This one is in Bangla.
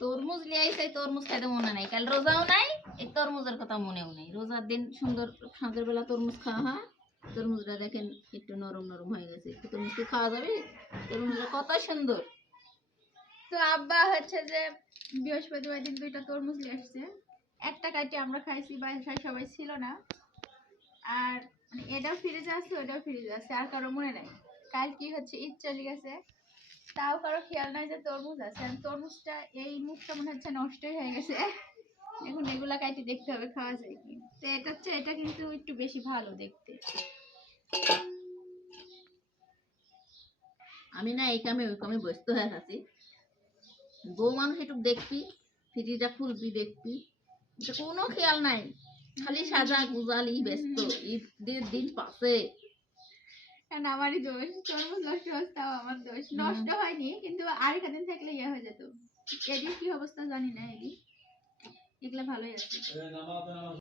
তরমুজ লিয়ে আইছে, তরমুজ খাইতে মনে নাই, কাল রোজাও নাই, এই তরমুজের কথা মনেও নাই। রোজার দিন সুন্দর সন্ধ্যের বেলা তরমুজ খাওয়া হয়। তরমুজটা দেখেন একটু নরম নরম হয়ে গেছে, একটু তরমুজ কি খাওয়া যাবে? তরমুজটা কত সুন্দর। তো আব্বা হচ্ছে যে বৃহস্পতিবার দিন 2টা তরমুজ নিয়ে আসছে, একটা কাটি আমরা খাইছি, বাসায় সবাই ছিল না। আর মানে এটাও ফ্রিজে আছে, ওটাও ফ্রিজে আছে, আর কারো মনে নাই। কাল কি হচ্ছে ঈদ চলে গেছে, তাও কারো খেয়াল নাই যে তরমুজ আছে। আর তরমুজটা এই মুখটা মনে হচ্ছে নষ্টই হয়ে গেছে। এখন এগুলা কাটি দেখতে হবে খাওয়া যায় কি। তো এটা হচ্ছে, এটা কিন্তু একটু বেশি ভালো দেখতে। আমি না এই কামে ওই কামে ব্যস্ত হয়ে আছি। বউ মানুষ একটু দেখবি, ফ্রিজটা খুলবি দেখবি, এটা কোনো খেয়াল নাই, খালি সাজা গুজালি ব্যস্ত। ঈদের দিন পাশে, কারণ আমারই দোষ, তরমুজ নষ্ট হচ্ছে, তাও আমার দোষ। নষ্ট হয়নি, কিন্তু আরেকটা দিন থাকলে ইয়ে হয়ে যেত। এদিক কি অবস্থা জানি না, এদিক এগুলা ভালোই আছে।